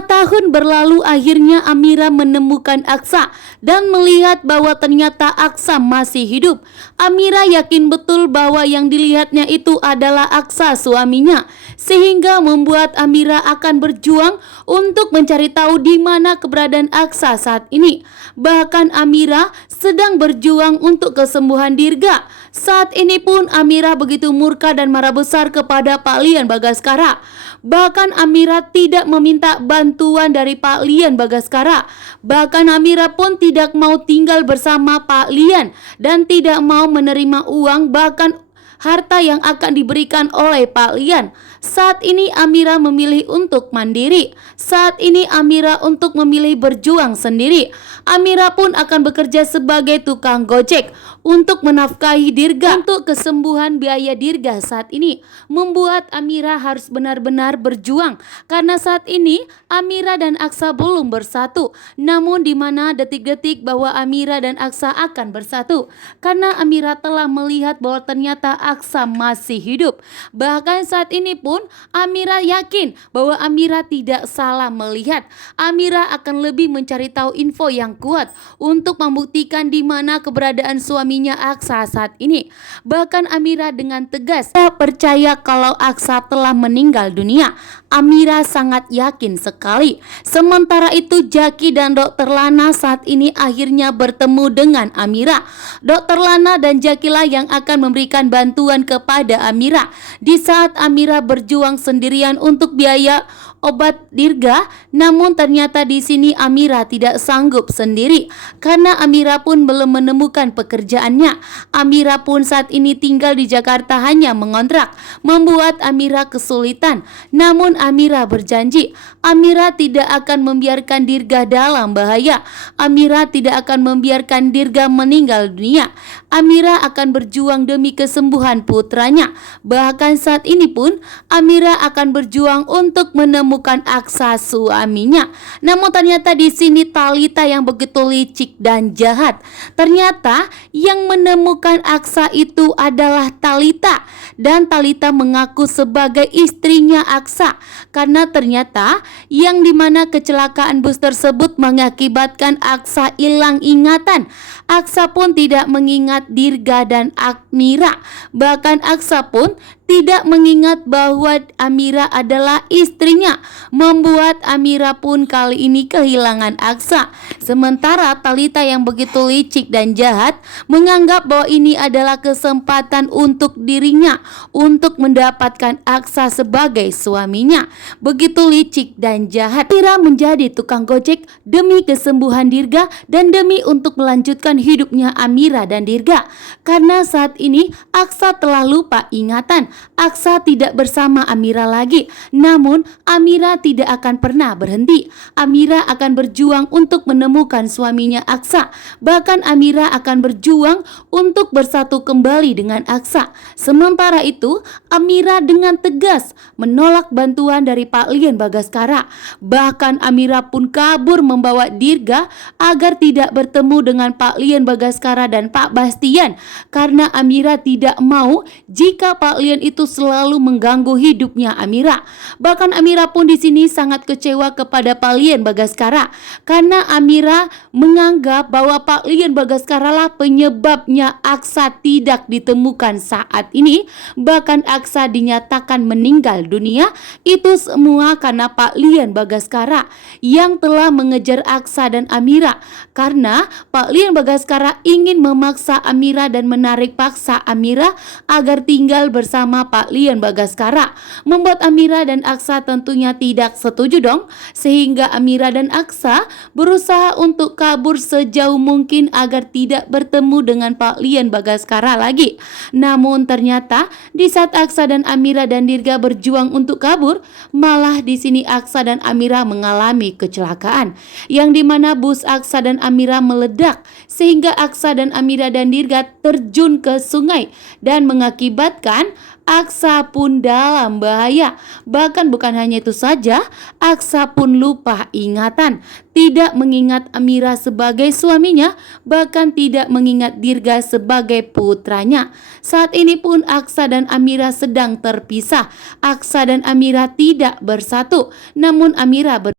Tahun berlalu akhirnya Amira menemukan Aksa dan melihat bahwa ternyata Aksa masih hidup. Amira yakin betul bahwa yang dilihatnya itu adalah Aksa suaminya, sehingga membuat Amira akan berjuang untuk mencari tahu di mana keberadaan Aksa saat ini. Bahkan Amira sedang berjuang untuk kesembuhan Dirga. Saat ini pun Amira begitu murka dan marah besar kepada Pak Lian Bagaskara. Bahkan Amira tidak meminta bantuan dari Pak Lian Bagaskara. Bahkan Amira pun tidak mau tinggal bersama Pak Lian dan tidak mau menerima uang bahkan harta yang akan diberikan oleh Pak Lian. Saat ini Amira memilih untuk mandiri. Saat ini Amira untuk memilih berjuang sendiri. Amira pun akan bekerja sebagai tukang gojek untuk menafkahi Dirga. Untuk kesembuhan biaya Dirga saat ini membuat Amira harus benar-benar berjuang, karena saat ini Amira dan Aksa belum bersatu. Namun di mana detik-detik bahwa Amira dan Aksa akan bersatu, karena Amira telah melihat bahwa ternyata Aksa masih hidup. Bahkan saat ini pun Amira yakin bahwa Amira tidak salah melihat. Amira akan lebih mencari tahu info yang kuat untuk membuktikan di mana keberadaan suaminya Aksa saat ini. Bahkan Amira dengan tegas percaya kalau Aksa telah meninggal dunia. Amira sangat yakin sekali. Sementara itu Jaki dan Dokter Lana saat ini akhirnya bertemu dengan Amira. Dokter Lana dan Jaki lah yang akan memberikan bantuan kepada Amira di saat Amira berjuang sendirian untuk biaya obat Dirga. Namun ternyata di sini Amira tidak sanggup sendiri karena Amira pun belum menemukan pekerjaannya. Amira pun saat ini tinggal di Jakarta hanya mengontrak, membuat Amira kesulitan. Namun Amira berjanji Amira tidak akan membiarkan Dirga dalam bahaya. Amira tidak akan membiarkan Dirga meninggal dunia. Amira akan berjuang demi kesembuhan putranya. Bahkan saat ini pun Amira akan berjuang untuk menemukan Aksa suaminya. Namun ternyata di sini Talita yang begitu licik dan jahat. Ternyata yang menemukan Aksa itu adalah Talita, dan Talita mengaku sebagai istrinya Aksa karena ternyata yang dimana kecelakaan bus tersebut mengakibatkan Aksa hilang ingatan. Aksa pun tidak mengingat Dirga dan Amira. Bahkan Aksa pun tidak mengingat bahwa Amira adalah istrinya, membuat Amira pun kali ini kehilangan Aksa. Sementara Talita yang begitu licik dan jahat menganggap bahwa ini adalah kesempatan untuk dirinya untuk mendapatkan Aksa sebagai suaminya. Begitu licik dan jahat. Amira menjadi tukang gojek demi kesembuhan Dirga dan demi untuk melanjutkan hidupnya Amira dan Dirga. Karena saat ini Aksa telah lupa ingatan. Aksa tidak bersama Amira lagi. Namun Amira tidak akan pernah berhenti. Amira akan berjuang untuk menemukan suaminya Aksa. Bahkan Amira akan berjuang untuk bersatu kembali dengan Aksa. Sementara itu Amira dengan tegas menolak bantuan dari Pak Lian Bagaskara. Bahkan Amira pun kabur membawa Dirga agar tidak bertemu dengan Pak Lian Bagaskara dan Pak Bastian, karena Amira tidak mau jika Pak Lian itu selalu mengganggu hidupnya Amira. Bahkan Amira pun di sini sangat kecewa kepada Pak Lian Bagaskara karena Amira menganggap bahwa Pak Lian Bagaskara lah penyebabnya Aksa tidak ditemukan saat ini. Bahkan Aksa dinyatakan meninggal dunia. Itu semua karena Pak Lian Bagaskara yang telah mengejar Aksa dan Amira, karena Pak Lian Bagaskara ingin memaksa Amira dan menarik paksa Amira agar tinggal bersama Pak Lian Bagaskara, membuat Amira dan Aksa tentunya tidak setuju dong, sehingga Amira dan Aksa berusaha untuk kabur sejauh mungkin agar tidak bertemu dengan Pak Lian Bagaskara lagi. Namun ternyata di saat Aksa dan Amira dan Dirga berjuang untuk kabur, malah di sini Aksa dan Amira mengalami kecelakaan, yang dimana bus Aksa dan Amira meledak sehingga Aksa dan Amira dan Dirga terjun ke sungai dan mengakibatkan Aksa pun dalam bahaya. Bahkan bukan hanya itu saja, Aksa pun lupa ingatan, tidak mengingat Amira sebagai suaminya, bahkan tidak mengingat Dirga sebagai putranya. Saat ini pun Aksa dan Amira sedang terpisah. Aksa dan Amira tidak bersatu, namun Amira